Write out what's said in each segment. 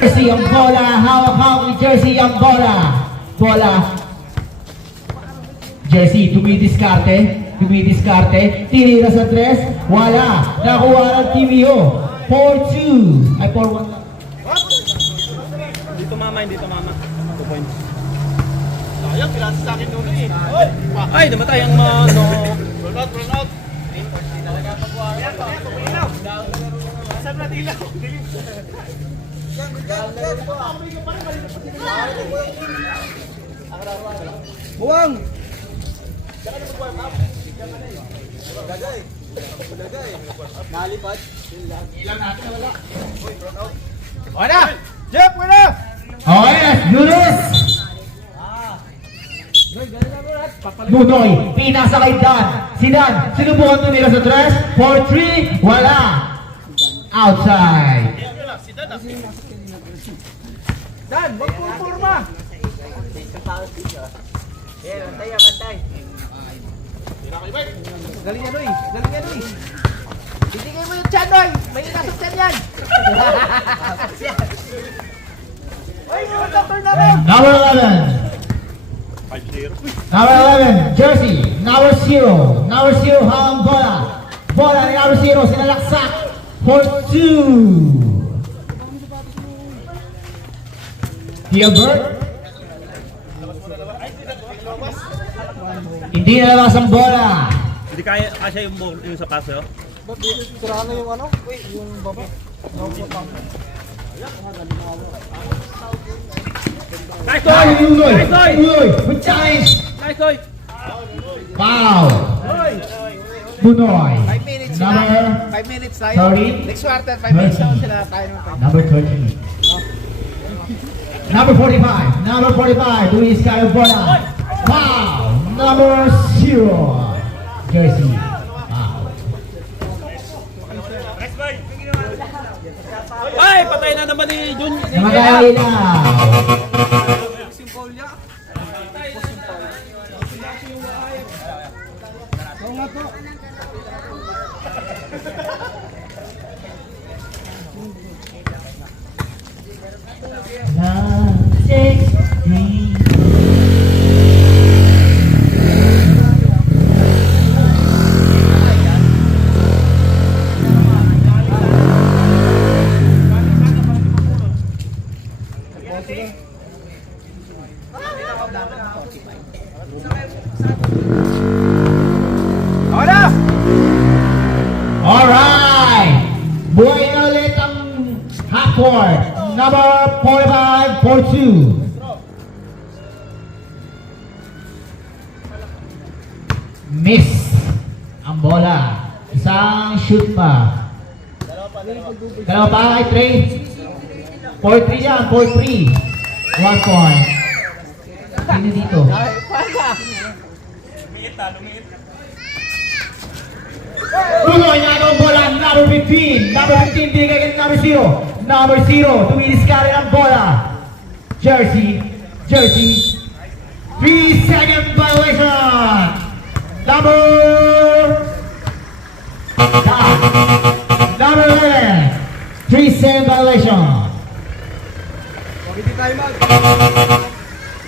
Jersey ang bola. Hawak-hawak ni Jersey ang bola. Bola. Jersey, dumidiskarte. Tinira sa tres. Wala. Nakuha ng TVO. 4-2. Ay, 4-1. Hindi tumama. 2 points. Sayang, pinasa sa akin nuno eh. Ay, namatay ang no. Run out. Saan na dilaw? Buwang! Nalipad. Okay na! Jeff, wala! Okay, Yunus. Nunoy, pinasa kay Dan. Si Dan, sinubukan tumira sa tres. 4-3, wala. Outside. Dan, wag purpurma! Bantay. Galing yan, Uy! Bibigay mo yung tiyan, Uy! May inasok tiyan yan! Uy, yung doctor namin! Number 11. 5-0. Number 11, Jersey. Number 0. Number 0, hawang bola. Bola ni number 0, sinalaksak. 4-2. Gilbert. Hindi nalabas ang bola. Hindi kaya yung ball, yung sa paso. Sira na yung ano? Yung baba. Nice, Tayo Uy! ni Unoy. Nice, Uy! Unoy, with challenge. Nice, Uy! Foul. Uy! Bunoy. 5 minutes sila. Number 5 minutes tayo. 30. Next quarter, 5 minutes tayo sila tayo ng time. Number 30. Number 45. Number 45. Luis Cayo bola. Wow. Number 0. Jersey. Wow. Ay! Patay na naman ni Jun! Namatay na. Okay na! Alright! Buhay na ulit ang half court. Number 45, 42. Miss ang bola. Isang shoot pa. Dalawa pa kay 3. 4-3 yan, 4-3. 1 point. Sino dito? Tuloy na ang bola, number 15. Number 15, bigay kay number 0. Number 0, tumidiskari ang bola. Jersey. 3-second violation. Number 11. 3-second violation. Hindi tayo mag.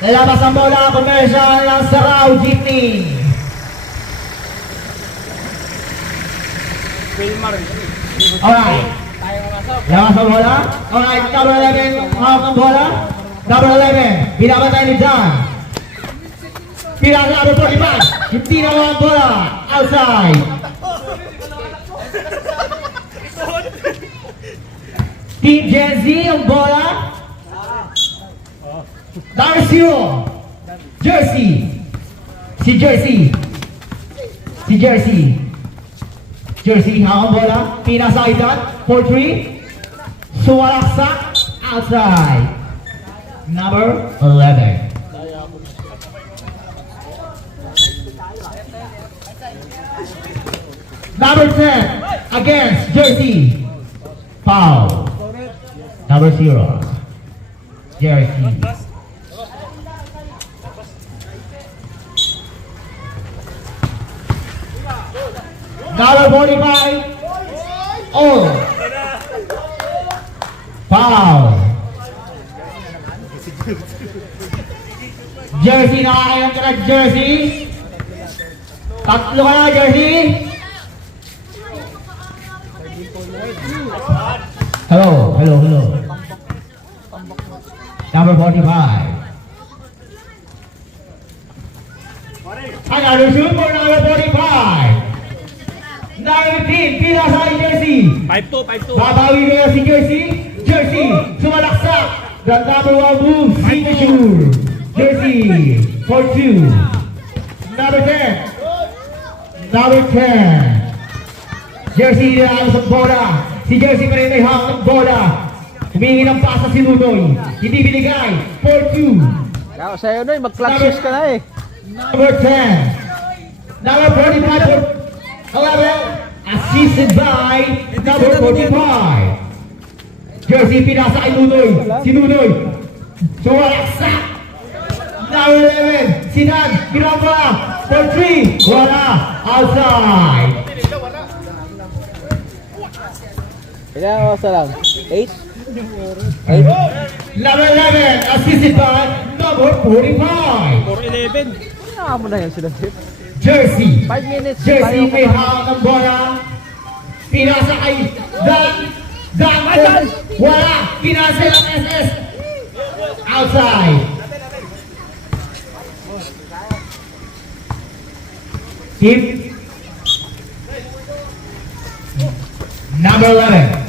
Lalabas ang bola, commercial ng Sarao Jeepney. Alright. Labas ang bola. Alright, number 11, hawak ang bola. Number 11, binabantay ni John. Pinasa number 45. Hindi na ang bola. Outside. Team Gen Z ang bola. Number 0. Jersey. Si Jersey, hawak ang bola. Pinasa itan. 4-3. Suwalaksak. Outside. Number 11. Number 10. Against Jersey. Foul. Number 0. Jersey. Number 45. All. Foul. Jersey, nakakailan ka na, Jersey? Tatlo ka na, Jersey? Hello. Number 45. Another shoot for number 45. Number 15, pila sa Jersey. 5-2. Babawi ngayon si Jersey. Jersey, sumalaksak. The number 1 move, signature. Jersey, for 2. Number 10. Number 10. Jersey, ang sa bola. Si Jersey pa rin may hawak ng bola. Humingi ng pasa si Nunoy. Hindi binigay. 4-2. Kaya sa'yo Noy, mag-flag shoes ka na eh. Number 10. Number 45. 11. Assisted by number 45. Jersey, pinasa kay Nunoy. Si Nunoy. Sumalaksak. Number 11. Si Dan. Pinapa. For 3. Wala. Outside. Ilang oras na lang? 8? Number 11. Assisted by number 45. 4-11. Kaya mo na yan sila, Chip. Jersey. 5 minutes. Jersey tayo may pa- hawak ng bola. Pinasa kay Dan. Dan. Wala. Pinasa ng SS. Outside. Team. Number 11.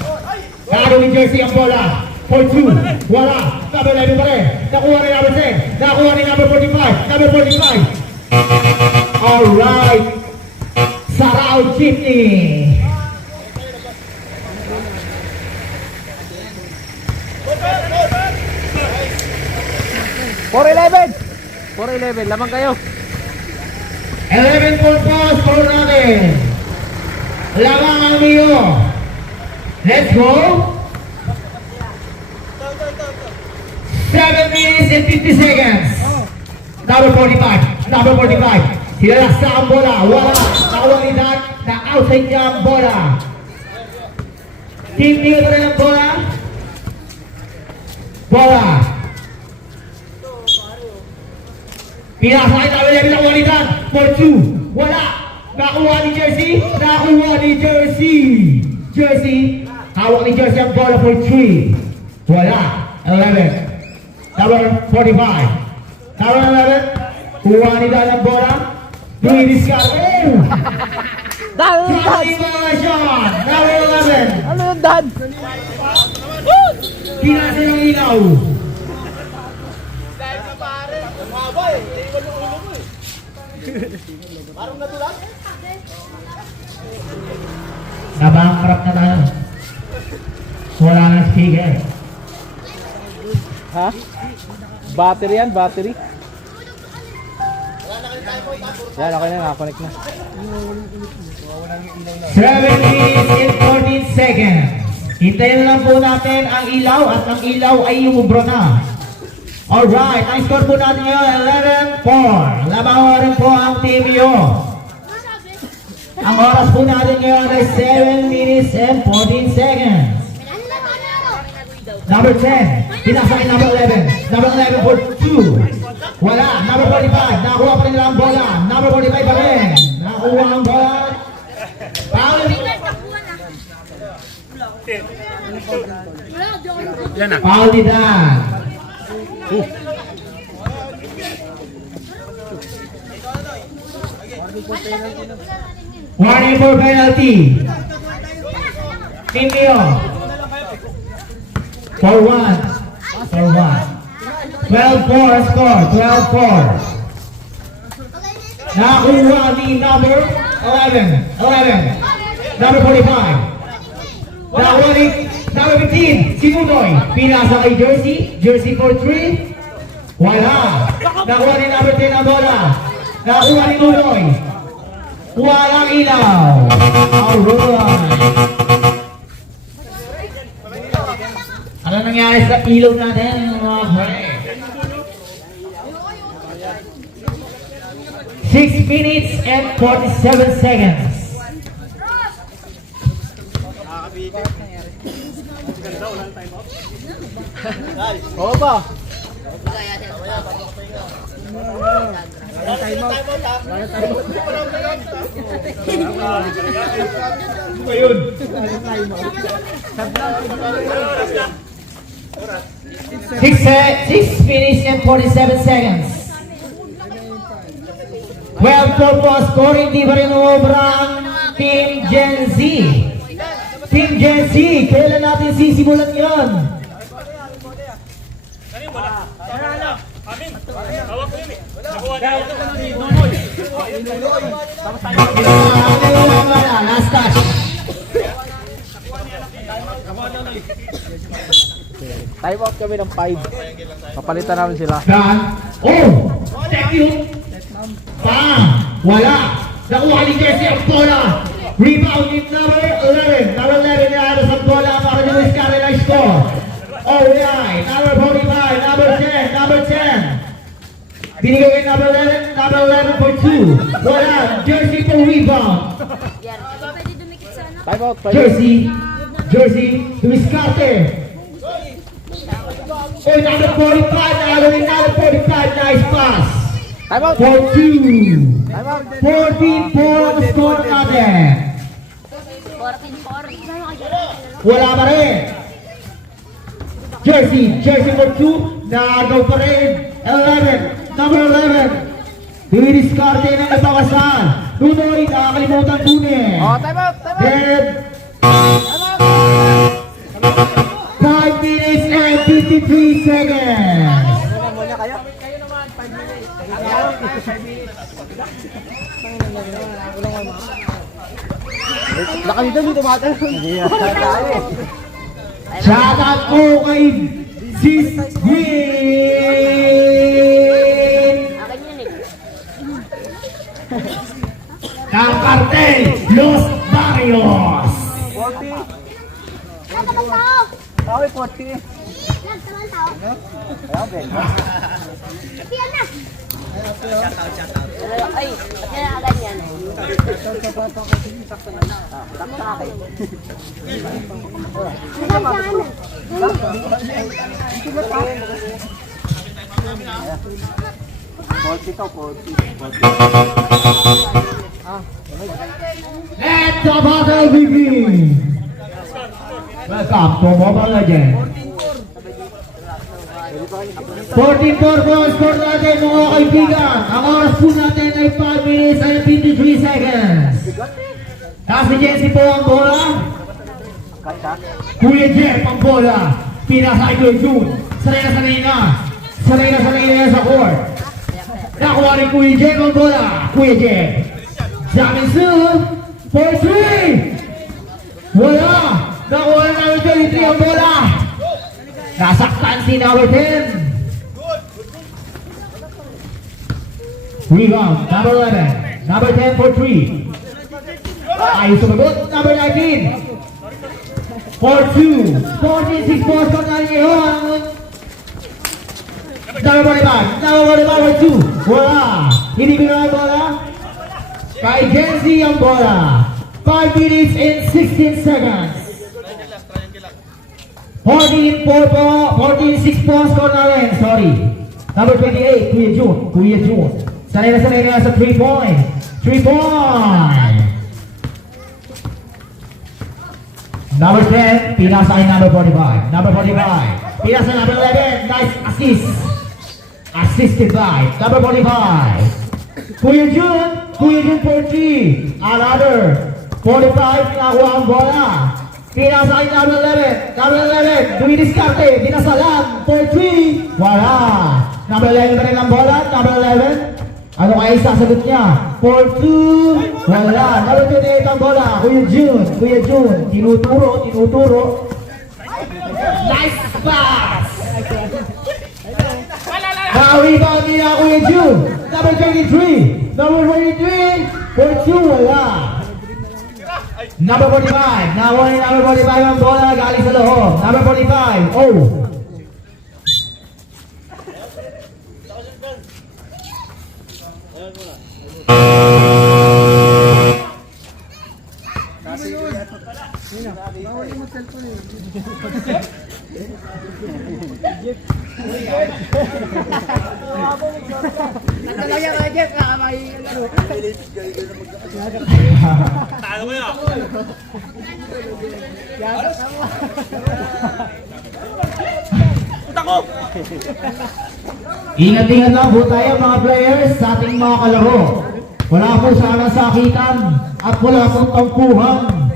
Kado ni Jersey ang bola. For 2. Wala. Number 11 pa rin. Nakuha ni number 10. Nakuha ni number 45. Number 45. Alright. Sarao Chitney. $4-11, lamang kayo. 11 point pass for natin. Lamang ang niyo. Let's go. 7 minutes and 50 seconds. Number 45. Number 45. Silalaksa ang bola. Wala. Nakuha ni Dan. Na-outside niya ang bola. Team Niyo pa rin ang bola. Bola. Pinasa kay Tabi Levy. Nakuha ni Dan. For 2. Wala. Nakuha ni Jersey. Nakuha ni Jersey. Jersey. Hawak ni Jersey ang bola for 3. Wala. 11. Number 45. Number 11. Kuha ni Dan ang bola. Luis Carrero. Charlie Marashon. Number 11. Ano yung Dan? Pinasa ng ilaw. Nabakrap na tayo. Wala ng speaker. Ha? Battery yan, battery. Yan, okay na, nakakonect na. 7 minutes and 14 seconds. Hintayin lang po natin ang ilaw at ang ilaw ay umubro na. Alright, ang score po natin ngayon 11-4. Labangan po ang team nyo. Ang oras po natin ngayon ay 7 minutes and 14 seconds. Number 10, pinasa kay number 11. Number 11 for 2. Wala. Number 45, nakuha pa rin nila ang bola. Number 45 pa rin. Nakuha ang bola. Foul. Yan na. Foul ni Dan. Warning for penalty. Team Leo. For 1. 12-4 score. 12-4. Nakuha ni number 11. Number 45. Nakuha ni number 15. Si Nunoy. Pinasa kay Jersey. Jersey for 3. Wala. Nakuha ni number 10 ang bola. Nakuha ni Nunoy. Walang ilaw. Alright. Ano nangyari sa ilaw natin, mga pare? 6 minutes and 47 seconds. Oo ba? Ayun. 6 minutes and 47 seconds. 12 for scoring, di pa rin umubra ang Team Gen Z. Team Gen Z, kailan natin sisimulan yun? Last touch. Time out kami ng 5. Papalitan namin sila. Dan. Oh! Thank you! Wala! Nakuha ni Jesse ang bola! Rebound in number 11. Number 11 na ano sa bola para ni Luis Carrera score. Alright! Number 45, number 10, number 10. Binigay kay number 11, number 11 for 2. Wala! Jersey for rebound. Pwede dumikit sa ano? Time out. Jersey, Luis Carter. Oh, number 45, number 45, nice pass. Time out. For 2. Time out. 14 for score natin. 14-4. Wala pa rin. Jersey for 2. Nagaw pa rin. 11. Number 11. Dinidiskarte ng ipawasan. Tunoy, nakakalimutan tunin. Oh, time out. Time out. Then, 5 minutes and 53 seconds. Laka dito mata. Shout out po kay Sis Green Akin yun eh. ng Cartel Los Barrios. 40. Nagtamang tao! Okay, 40. Nagtamang tao! Okay. Iyan na! Ay, ba't yan nakaganyan? Let the battle begin. Welcome to Mobile Legends. 14 for score natin mga kaibigan. Ang oras po natin ay 5 minutes and 53 seconds. Nasa Jensi po ang bola. Kuya Jeff ang bola. Pinasa kay Kuya June. Sanay na. Sanay na sa court. Nakuha ni Kuya Jeff ang bola. Kuya Jeff. Jamin Su. For 3. Wala. Nakuha na namin 23 ang bola. Nasaktan si number 10. Rebound, number 11. Number 10 for 3. Ayos sumagot, number 19. For 2. 14-6 for score na ngayon. Number 45. Number 45 for 2. Wala. Hindi ko na ang bola. Kay Genzi ang bola. 5 minutes and 16 seconds. 14-4 po, 14-6 po score namin, sorry. Number 28, Kuya June. Sanay na sa 3 point. 3 point. Number 10, pinasa kay number 45. Number 45, pinasa number 11, nice assist. Assisted by number 45. Kuya June for 3. Another 45, pinakuha ang bola. Pinasa kay number 11. Number 11, dumidiskarte. Pinasa lang. For 3. Wala. Number 11 pa rin ang bola. Number 11. Ano kaya isasagot niya? For 2. Wala. Number 28 ang bola. Kuya June. Tinuturo. Nice pass. Na-rebound niya Kuya June. Number 23. Number 23. For 2. Wala. Number 45. Nakuha ni number 45 ang bola galing sa loob. Number 45. Oh. Talo mo yun. Punta ko. Ingat-ingat lang po tayo mga players sa ating mga kalaro. Wala po sana sakitan at wala pong tampuhan.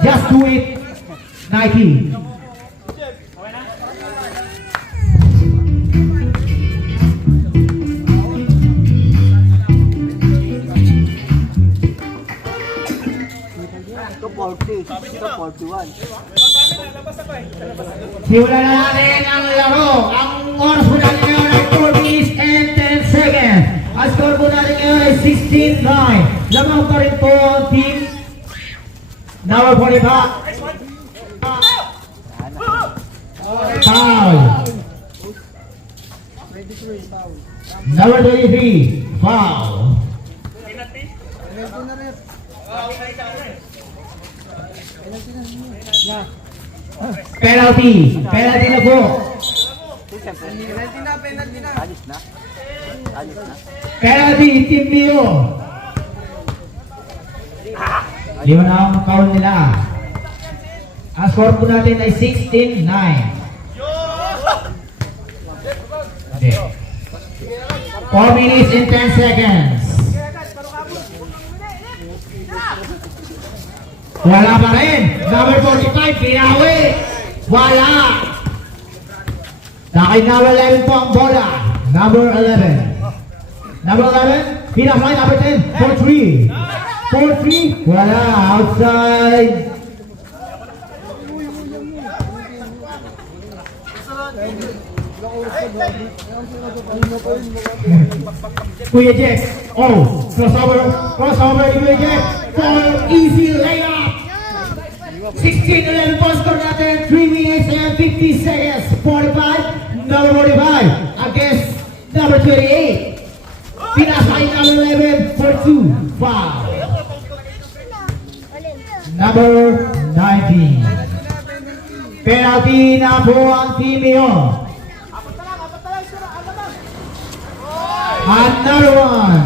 Just do it, Nike. Simulan na natin ang laro. Ang oras po natin ngayon ay 4 minutes and 10 seconds. Ang score po natin ngayon ay 16-9. Lamang pa rin po ang team number 45. Foul. Number 23. Foul. Penalty. Penalty na po. Penalty, Team Mio. Lima na ang count nila. Ang score po natin ay 16-9. Okay. 4 minutes and 10 seconds. Wala pa rin. Number 45, pinawi. Wala. Nakay number 11 po ang bola. Number 11. Number 11, pinasakay number 10, 4-3. 4-3, wala. Outside. Kuya Jeff. Oh, crossover. Crossover ni Kuya Jeff. For easy layup. 16-11 po score natin. 3 minutes and 50 seconds. 45. Number 45 against number 28. Pinasay number 11 for 2. Foul. Number 19. Penalty na po ang team yun. Another one.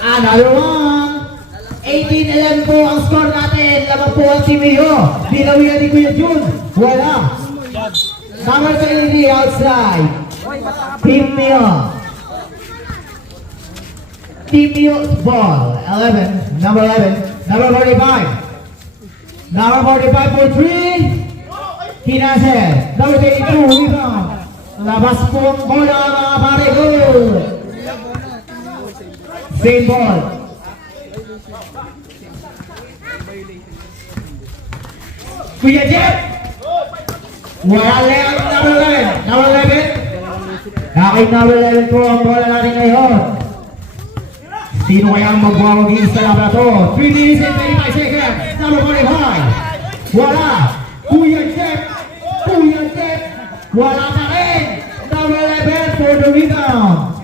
Another one. 18-11 po ang score natin. Lamang po ang team Mio. Dinawian ni Kuya Jun. Wala. Number 23 outside. Team Mio. Team Mio ball. 11. Number 11. Number 45. Number 45 for 3. Kinaser. Number 32. Rebound. Labas po ang bola mga pare ko. Same ball. Kuya Jeff. Wala lang number 11. Number 11. Nakay number 11 po ang bola natin ngayon. Sino kaya ang magwawagin sa labra to? 3 minutes and 25 seconds. Number 45. Wala. Kuya Jeff. Kuya Jeff. Wala pa rin. Number 11 for the rebound.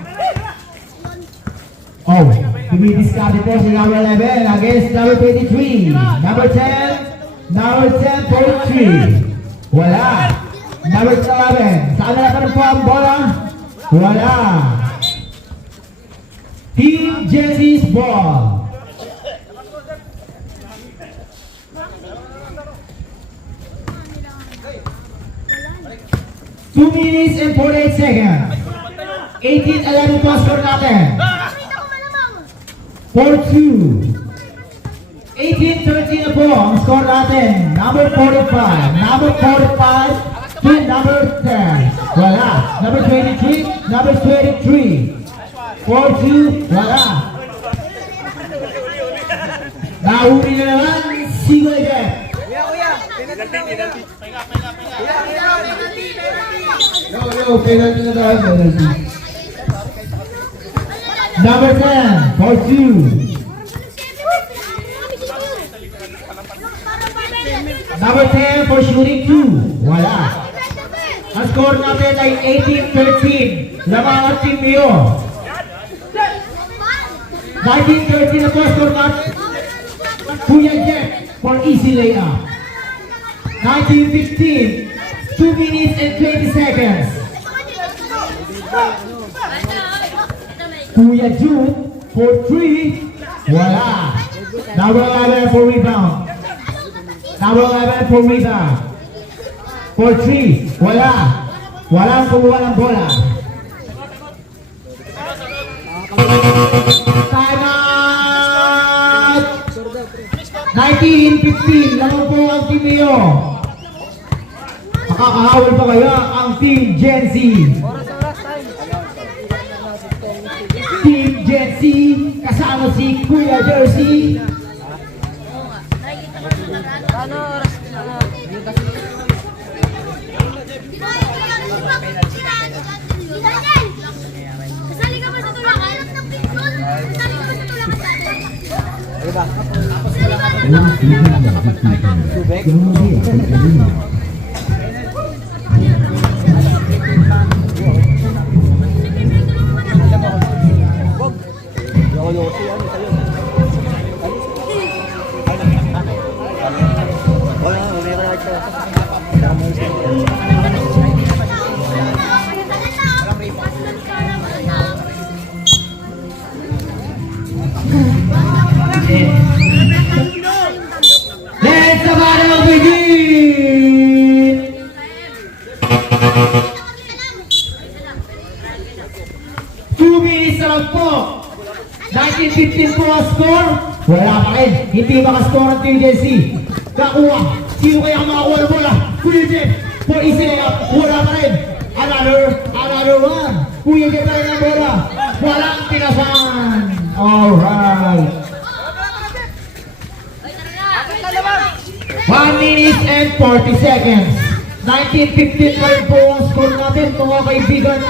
Oh, dumidiscarte po si number 11 against number 23. Number 10. Number 10 for 3. Wala. Number 11. Saan na pa rin po ang bola? Wala. Team Jesse's ball. Two minutes and 48 seconds. 18-11 po score natin. 4-2. 18-13 na po ang score natin. Number 45. Number 45 to number 10. Wala. Number 23. Number 23. 4-2. Wala. Nahuli na naman si Kuya Jeff. No, penalty na tayo. Penalty. Number 10. 4-2. Number 10 for shooting 2. Wala. Ang score natin ay 18-13. Lamang ang team Mio. 19-13 na po scorecard. Kuya Jeff for easy layup. 19-15, 2 minutes and 20 seconds. Kuya Jude for 3, wala. Number 11 for rebound. Number 11 for rebound. For 3, wala. Walang kumuha ng bola. Time out! 19-15, lamang po ang team niyo. Makakahawal pa kaya ang Team Gen Z. Team Gen Z, kasama si Kuya Jersey. Kasali ka ba sa tulakan? Kasali ka ba sa tulakan? Diba? Yolo, si ano sa'yo? Wala, meron na ito. Let the battle begin! Two minutes na lang po. 19-15 po ang score. Wala pa rin. Hindi makascore ang Team Gen Z. Nakuha. Sino kaya ang makakuha ng bola? Kuya Jeff. For easy layup. Wala pa rin. Another one. Kuya Jeff na rin ang bola. Walang tinasan. Alright. 1 minute and 40 seconds. 19-15 pa rin po ang score natin, mga kaibigan.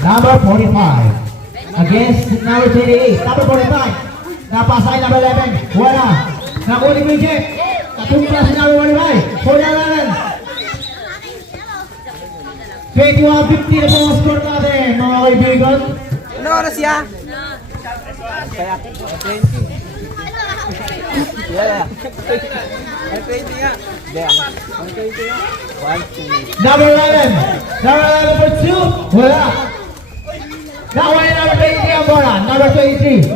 Number 45 against number 28. Number 45. Napasa kay number 11. Wala. Nakuha ni Jeff. Natumpla si number 45. For 11. 21-15 na po ang score natin, mga kaibigan. Ano oras ya? Kaya, 20. Yeah. 20 nga. There. 20 nga. 1, 2. Number 11. Number 11 for 2. Wala. Nakuha ni number 23 ang bola. Number 23.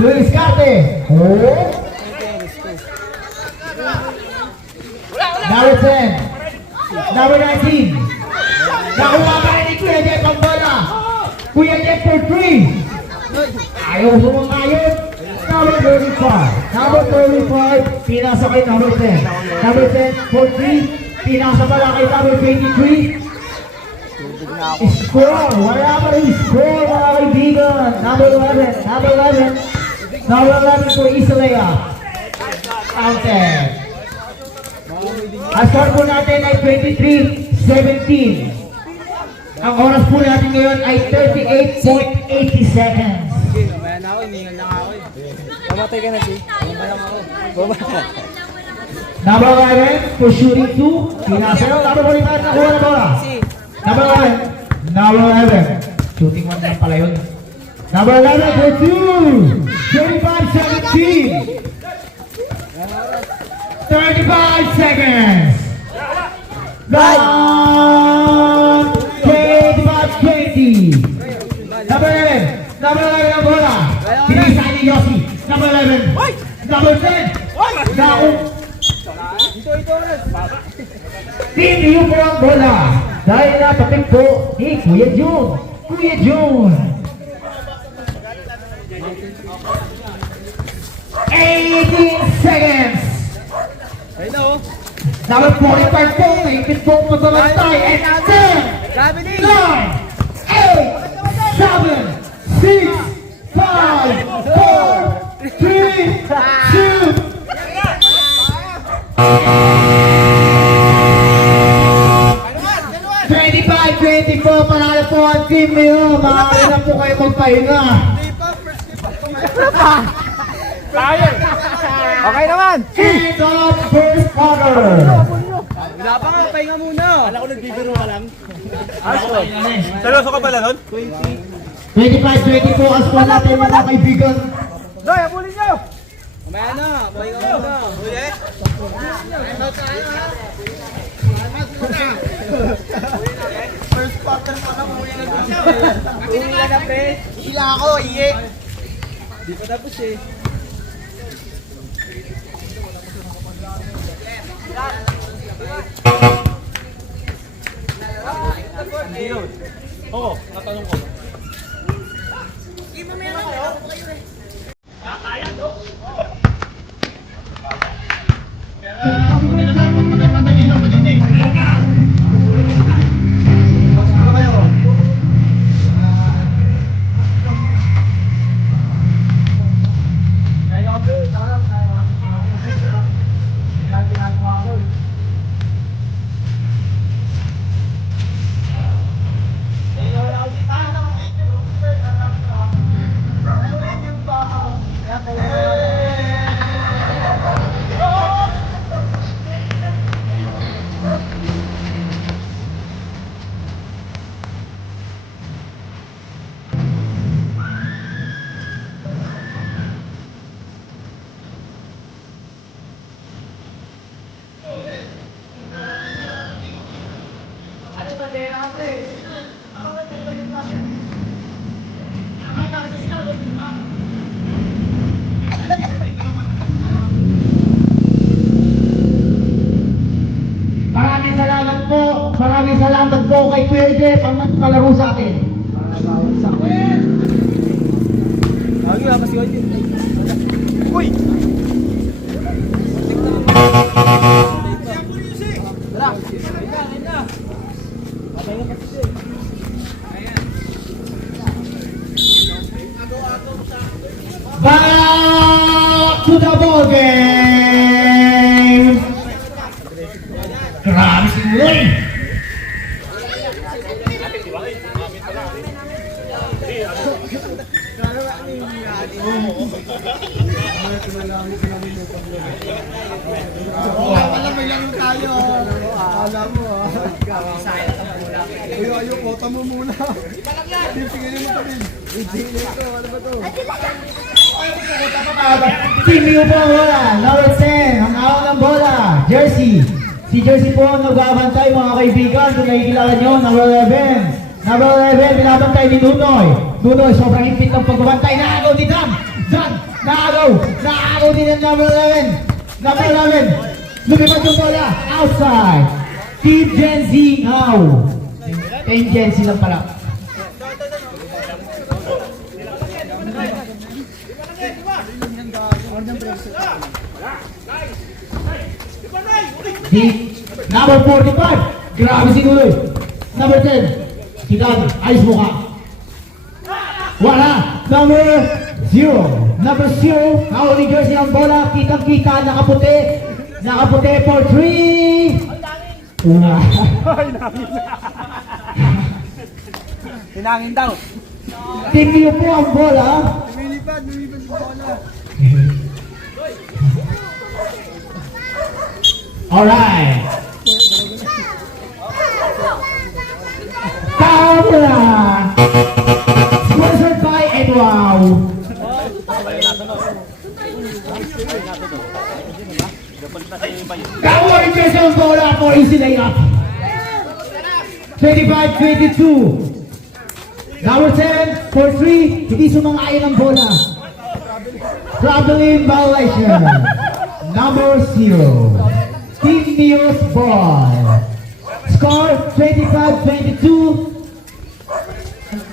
Luis Carte. Oh. Number 10. Number 19. Nakuha pa rin ni Kuya Jeff ang bola. Kuya Jeff for 3. Ayaw sumangayot. Number 35. Number 35. Pinasa kay number 10. Number 10 for 3. Pinasa pala kay number 23. Score! Wala pa rin score, mga kaibigan. Number 11. Number 11. Number 11 for Isalea. Counted. Ang score po natin ay 23-17. Ang oras po natin ngayon ay 38.80 seconds. Mamaya na ako, hiningal lang ako. Mamatay ka na, si. Mamaya lang ako. Number 11 for shooting 2. Pinasa ng number 45 na kuha na bola. Number 11. Number 11. Shooting 1 lang pala yun. Number 11 for 2. 35-17. 35 seconds. Down. 25-20. Number 11. Number 11 ang bola. Pinasa ni Yossi. Number 11. Number 10. Down. Team Liu po ang bola. Dahil napatik po ni Kuya Jun. Kuya Jun. 18 seconds. Number 45 po. Naipit po magbabantay. And 10, 9, 8, 7, 6, 5, 4, 3, 2, 25-24, panalo po ang team niyo. Maaari na po kayo magpahinga. Okay naman! End of first quarter. Wala pa nga, pahinga muna. Wala ko nagbibiro ka lang. Seryoso ka pala nun? 25-22 ang score natin mga kaibigan. Doy, abulin nyo! Mamaya na, pahinga muna. Huli? First quarter pa lang, huli na dun. Huli na pre. Hila ako, iye. Di pa tapos eh. Oo, natanong ko. Maraming salamat po kay Kuya Jeff ang nagpalaro sa atin. Lagi ako si Oji. Uy! Tara! Ayun na! Papahinga pa siya. Back to the ball game! Grabe si Uloy! Wala may lang tayo. Alam mo ah. Ayaw, kota mo muna. Pipigilin mo pa din. Pipigilin ko, ano ba to? Team U po ang bola, number 10, ang awang ng bola, Jersey. Si Jersey po ang nagbabantay mga kaibigan, kung nakikilala nyo, number 11. Number 11, binabantay ni Nunoy. Nunoy, sobrang higpit ng pagbabantay. Naagaw ni Dan. Dan, naagaw din ang number 11. Number 11, lumipad yung bola, outside. Team Gen Z now. Team Gen Z lang pala. Number 45, grabe si Nunoy. Number 10, si Dan, ayos mo ka. Wala, number 0. Number 0, hawak ni Jersey ang bola, kitang-kita, nakaputi for 3. Hinangin daw. Team U po ang bola. Lumilipad yung bola. Alright. Tama. Sponsored by Edwow. Kawa ni Jersey ang bola for easy layup. 25-22. Number 10 for 3. Hindi sumang-ayon ang bola. Traveling violation. Number 0. Team Neos ball. Score 25-22.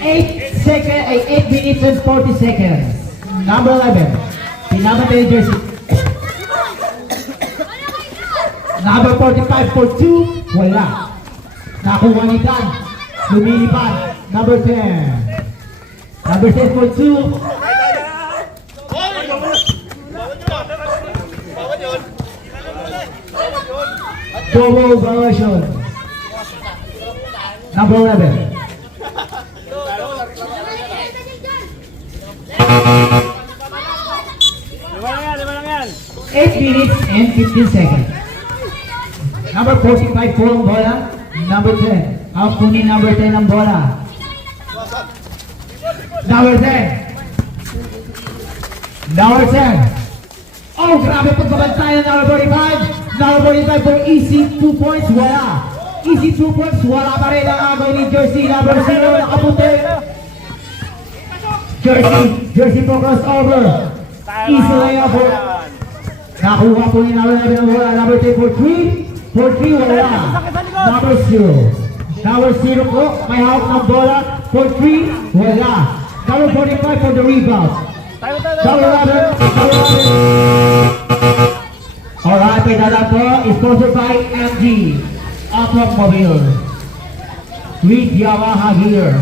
8 minutes and 40 seconds. Number 11. Pinabantay ni Jersey. Number 45 for 2. Wala. Nakuha ni Dan. Lumilipad. Number 10. Number 10 for 2. Double violation. Number 11. Lima lang yan. 8 minutes and 15 seconds. Number 45 po ang bola. Number 10. Ang kunin number 10 ang bola. Number 10. Number 10. Oh, grabe pagbabantay ng number 45. Number 45 for easy 2 points. Wala. Easy 2 points. Wala pa rin ang agaw ni jersey number 0. Nakaputi. Jersey po crossover. Easy layup po. Nakuha po ni number 11 ang bola. Number 10 for 3. For 3, wala. Number 0. Number 0 po. May hawak ng bola. For 3, wala. Number 45 for the rebound. Number 11. Alright, may dala po. Sponsored by MG Automobile. With Yamaha gear.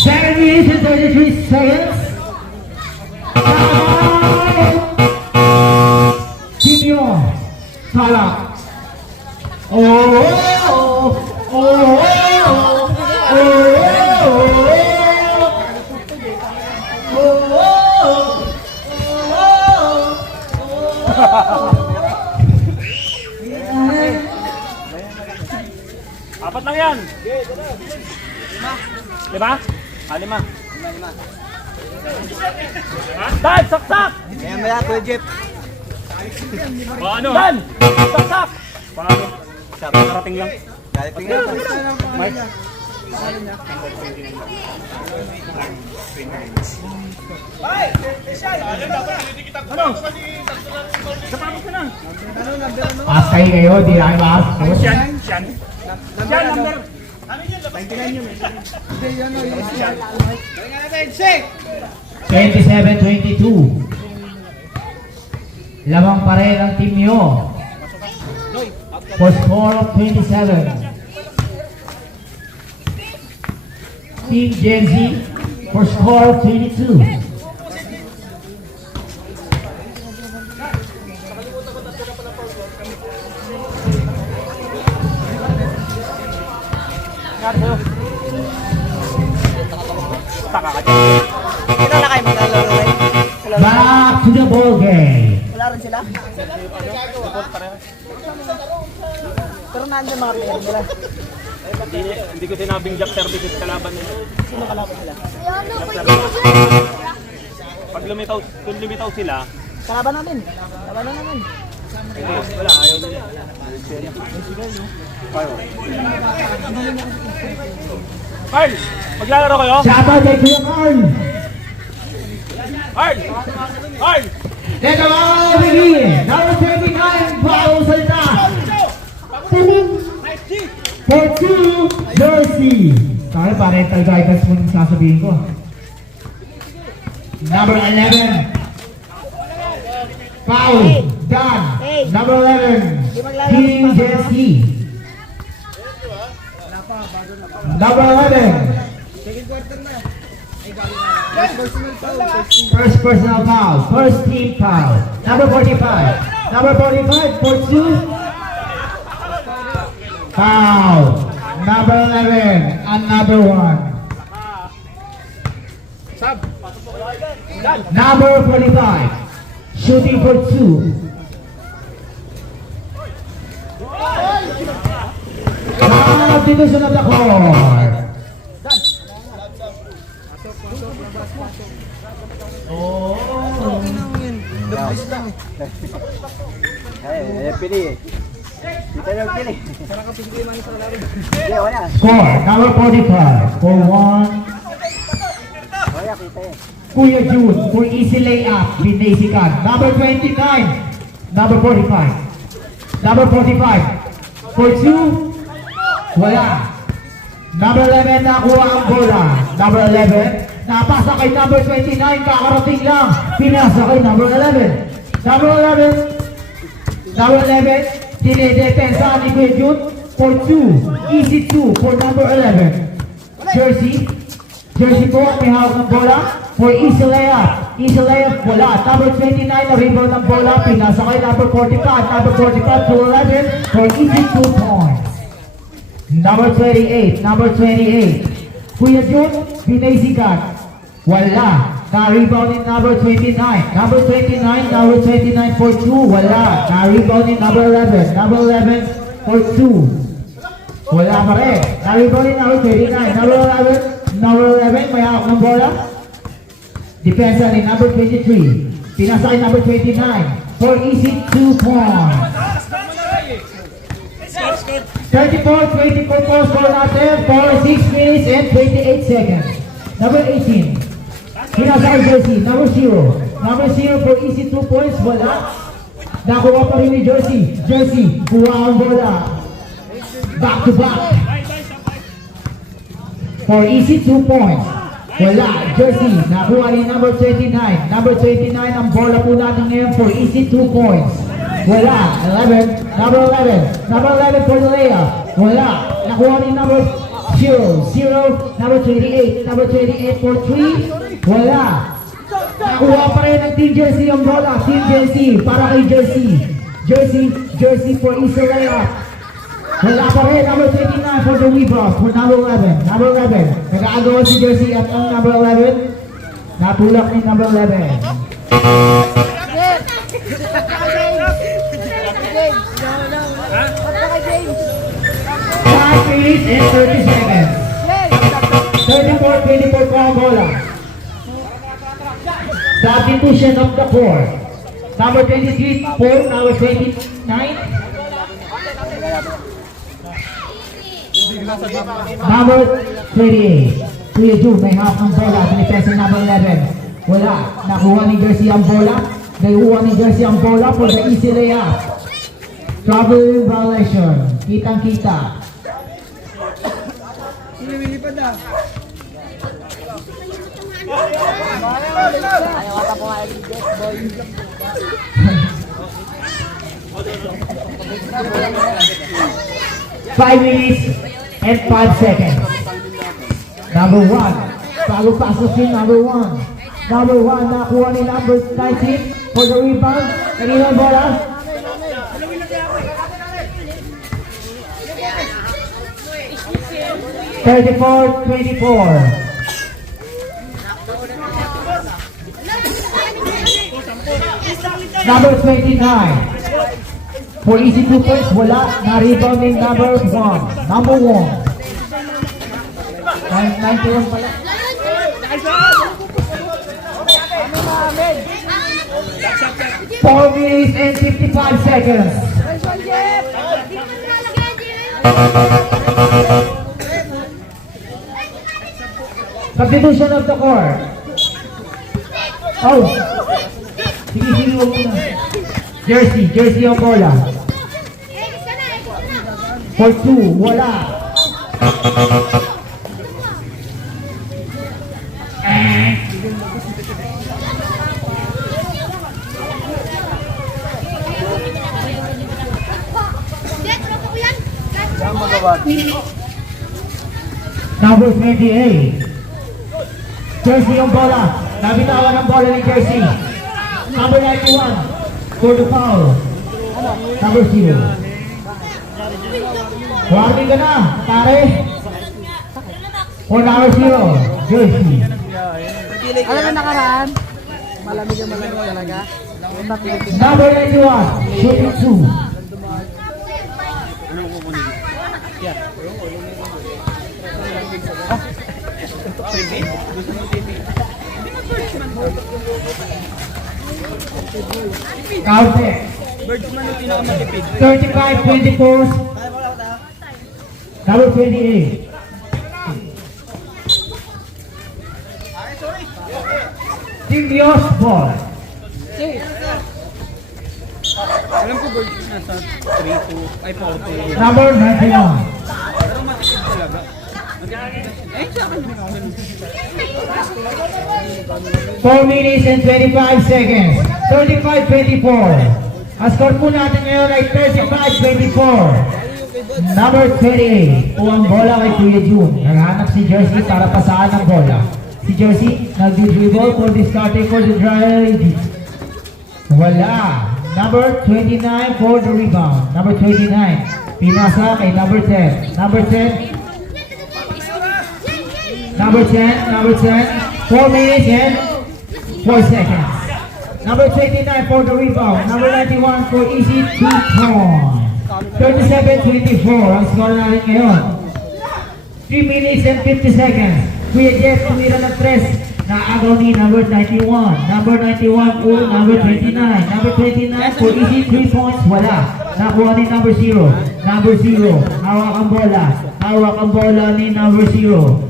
Seven minutes and 33 seconds. Timio, Salak. Apat lang yan. Lima? Lima. Dan, saksak! Maya, Kuya Jeff. Paano? Dan, saksak! Paano? Nakarating lang. Galit tingnan. Mike. Ano? Sapatos ka na. Pass kayo kayo, di lang pass. Siyan, number. 27-22. Lamang pa rin ang team nyo. For score of 27. Team Gen Z for score of 22. Taka ka dyan. Kailan na kayo maglalaro rin? Back to the ball game. Wala rin sila? Pero nandun mga player nila. Hindi ko sinabing job services kalaban nila. Sino kalaban sila? Pag lumitaw sila, Kalaban namin. Kalaban namin. wala, ayaw nila. Carl, maglalaro kayo? Shoutout kay Kuya Carl. Carl! Carl! Teka mga begin. Number 29, bagong salita. For 2, jersey. Sorry, parental guidance mo yung sasabihin ko. Number 11. Foul. Done. Number 11. King Jesse. Number 11. First personal foul. First team foul. Number 45. Number 45 for 2. Foul. Number 11. Another one. Number 45. Shooting for 2. Substitution of the court. Pili eh. Dito lang pili. Hindi, wala. Score, number 45 for 1. Wala, kita eh. Kuya June for easy layup, binasikan. Number 29, number 45. Number 45 for 2. Wala. Number 11 nakuha ang bola. Number 11, napasa kay number 29, kakarating lang. Pinasa kay number 11. Number 11, dinedepensa ni Kuya June for 2. Easy 2 for number 11. Jersey po, may hawak ng bola for easy layup. Easy layup, wala. Number 29 na rebound ng bola. Pinasa kay number 45. Number 45 to 11 for easy 2 points. Number 28. Kuya June, binasikan. Wala. Na-rebound in number 29. Number 29 for 2. Wala. Na-rebound in number 11. Number 11 for 2. Wala pa rin. Na-rebound in number 29. Number 11, may hawak ng bola. Depensa ni number 23. Pinasa kay number 29. For easy 2 points. 34-24 po score natin for 6 minutes and 28 seconds. Number 18. Pinasa kay Jersey. Number 0. Number 0 for easy 2 points. Wala. Nakuha pa rin ni Jersey. Jersey, kuha ang bola. Back to back. For easy 2 points. Wala. Jersey, nakuha ni number 29. Number 29 ang bola po natin ngayon for easy 2 points. Wala. 11. Number 11. Number 11 for the layup. Wala. Nakuha ni number 0. Number 28. Number 28 for 3. Wala. Nakuha pa rin ng Team Jersey ang bola. Team Jersey para kay Jersey. Jersey for easy layup. Wala pa rin. Number 29 for the rebound. For number 11. Number 11. Nag-aagawan si Jersey at ang number 11. Natulak ni number 11. James! 5 minutes and 30 seconds. 34-24 po ang bola. Substitution of the court. Number 23 for number 29. Number 28. Kuya Ju, may hawak ng bola. Pinipesa number 11. Wala. Nakuha ni Jersey ang bola. Nakuha ni Jersey ang bola for the easy layup. Trouble violation. Kitang-kita. Lumilipad na. Ayaw ka po kayo ni Jeff Boy. 5 minutes and 5 seconds. Number 1. Bago pasok si number 1. Number 1 nakuha ni number 19 for the rebound. Kanina ang bola. Thirty-four, 24. Number 29. For easy 2 points, wala. Na-rebound in number 1. Number 1. 91 pala. 4 minutes and 55 seconds. Substitution of the court. Oh. Sige, huwag mo na. Jersey ang bola. For 2, wala. Number 28. Jersey ang bola. Nabitawan ang bola ni Jersey. Number 91 for the foul. Number 0. Warning ka na, pare. For number 0, Jersey. Alam mo nakaraan? Malamig talaga. Number 91, shooting 2. Counter. 35-24. Number 28. Team Dios ball. Alam ko bird nasa 3-2, ay 4-2. Number 91. Pero matipid talaga. Eh, sa akin yung ako. 4 minutes and 25 seconds. 35-24. Ang score po natin ngayon ay 35-24. Number 28. O ang bola kay Kuya Jun. Naghanap si Jersey para pasaan ang bola. Si Jersey nagdi-dribble for the starting for the drive. Wala. Number 29 for the rebound. Number 29. Pinasa kay number 10. Number 10. Number 10. 4 minutes and 4 seconds. Number 29 for the rebound. Number 91 for easy 2 points. 37-24 ang score natin ngayon. 3 minutes and 50 seconds. Kuya Jeff tumira ng 3 na agaw ni number 91. Number 91 for number 29. Number 29 for easy 3 points. Wala. Nakuha ni number 0. Number 0. Hawak ang bola. Hawak ang bola ni number 0.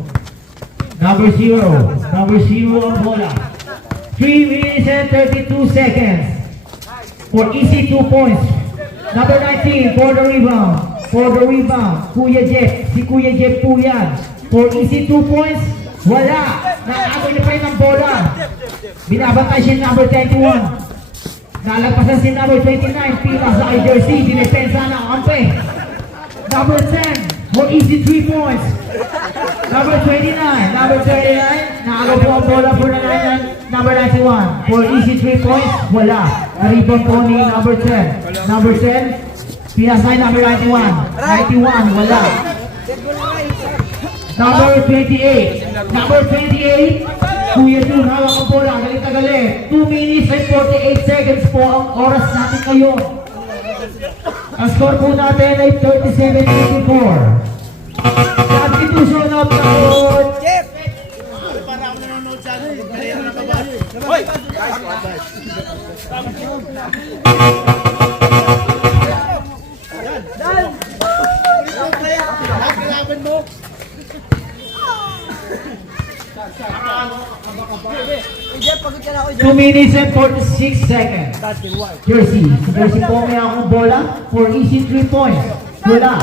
Number 0. Number 0 ang bola. 3 minutes and 32 seconds. For easy 2 points. Number 19 for the rebound. For the rebound. Kuya Jeff. Si Kuya Jeff po yan. For easy 2 points. Wala. Nakaagoy na pa rin ang bola. Binabantay siya number 21. Nalagpasan si number 29. Pila sa kay jersey. Dinepensa ng ampe. Number 10. For easy 3 points. Number 29. Number 29. Nakagaw po ang bola for the number 91. For easy 3 points. Wala. Na-rebound po ni number 10. Number 10. Pinasay number 91. 91. Wala. Number 28. Number 28. Kuya Jun, hawak ang bola. Galit na galit. 2 minutes and 48 seconds po ang oras natin ngayon. Ang score po natin ay 37-24. Substitution of the court. Jeff! Hoy! Dan! Kailangan mo! Jeff, pagod ka na ako, 2 minutes and 46 seconds. Jersey. Si Jersey po may akong bola for easy 3 points. Wala.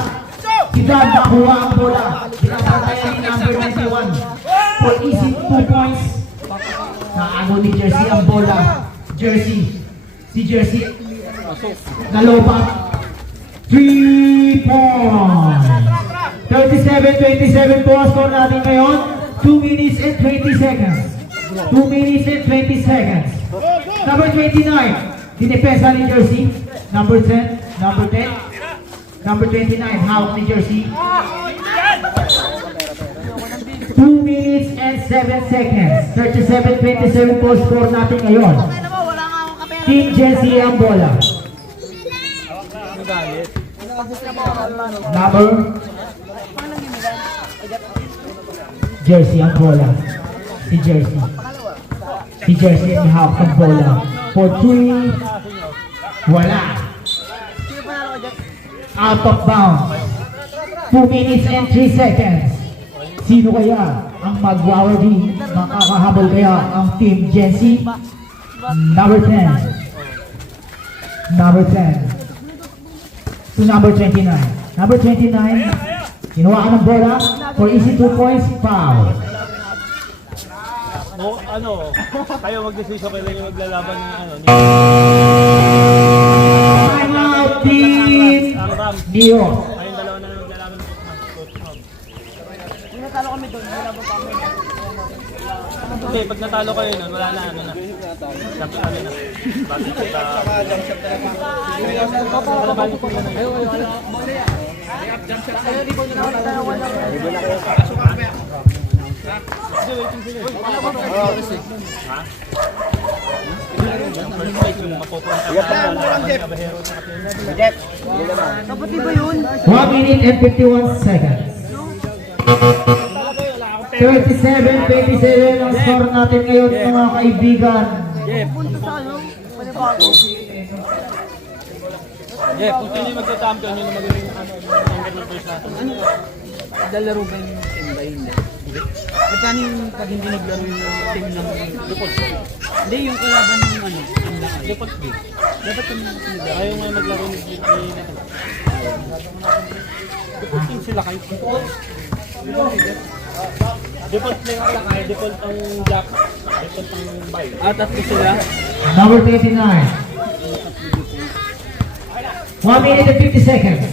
Si Dan nakuha ang bola. Binabantayan ni number 91 for easy 2 points. Naano ni Jersey ang bola. Jersey. Si Jersey nalobat. 3 points. 37-27 po ang score natin ngayon. 2 minutes and 20 seconds. 2 minutes and 20 seconds. Number 29. Dinepensa ni Jersey. Number 10. Number 10. Number 29. Hawak ni Jersey. 2 minutes and 7 seconds. 37-27 po score natin ngayon. Team Jersey ang bola. Number Jersey ang bola. Si Jersey. Si Jersey ang hawak ang bola. For 3. Wala. Out of bounds. 2 minutes and 3 seconds. Sino kaya ang magwawagi? Makakahabol kaya ang Team Jersey? Number 10. Number 10. To number 29. Number 29. Kinuha ka ng bola for easy 2 points, foul. O ano, kayo mag-decision kayo yung maglalaban ng ano. Time out, Team Ang Ram. Neo. Kayong dalawa na maglalaban ng coach Ram. Natalo kami doon, wala ba kami? Hindi, pag natalo kayo nun, wala na ano na. Sabi ano na. Bakit kita... Palabanin ko na. Dapat di ba yun? 1 minute and 51 seconds. 37-27 ang score natin ngayon mga kaibigan. Punta sa ano? Panibago. Yeah, kung sino yung magka-champion, yun yung magaling ano, yung developers natin. Lalaro ba yung team ba hindi? Magkano yung pag hindi naglaro yung team ng Default. Hindi, yung kalaban ng ano? Default B. Dapat yung Ayaw nga maglaro ni Default team sila kayo. Default na yung alakay, default ang jack, default ang buy. tatlo sila. Number 29. 1 minute and 50 seconds.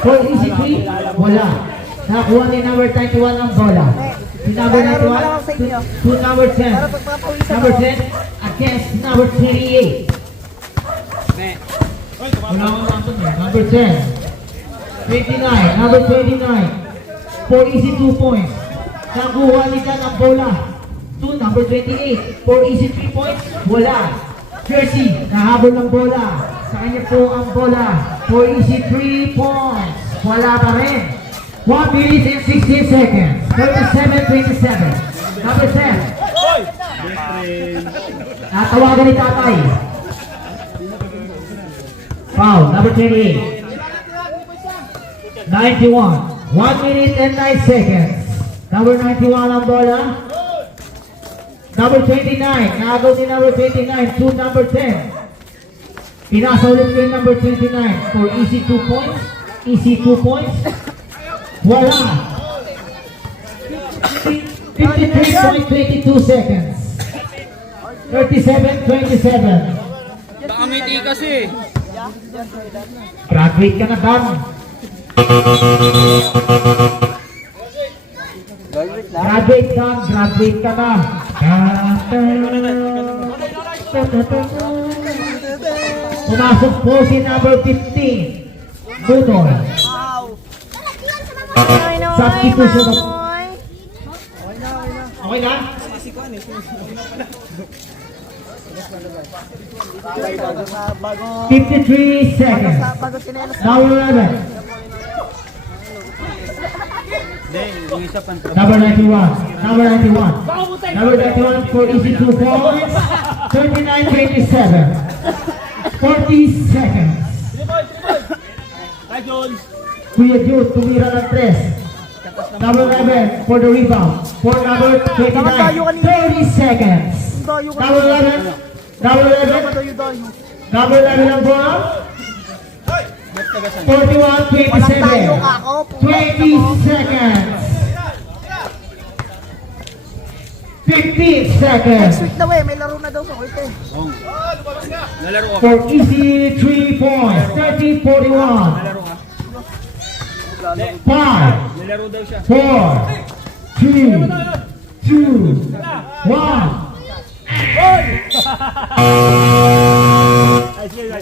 For easy 3, wala. Nakuha ni number 91 ang bola. Si number 91 to number 10. Number 10 against number 38. Wala akong natin eh. Number 10. 29. Number 29. For easy 2 points. Nakuha ni Dan ang bola. to number 28. For easy 3 points, wala. Jersey, nahabol ng bola. Sa kanya po ang bola. For easy 3 points, wala pa rin. 1 minute and 16 seconds. 37-27. Number 10. Natawagan ni tatay. Foul, number 28. 91. 1 minute and 9 seconds. Number 91 ang bola. Number 29. Nagaw ni number 29 to number 10. Pinasa ulit kay number 29 for easy 2 points. Easy 2 points. Wala. 53.22 seconds. 37-27. Baka may di kasi. Graduate ka na, Dan. Graduate ka, graduate ka na. Pumasok po si number 15. Butoy. Substitution of... Okay na? 53 seconds. Number 11. Number 91. Number 91. Number 91 for easy 2 points. 39-27. 40 seconds. Hi, Jones. Kuya Jude, tumira ng 3. Number 11 for the rebound. For number 29. 30 seconds. Number 11. Number 11. Number 11 ang bola. 41-27. 20 seconds. 15 seconds. Sweet na may laro na daw sa kuwit eh. Nalaro ako. For easy 3 points. 30-41. 5, Nalaro daw siya. 4, 3, 2, 1. Ay, sige, guys.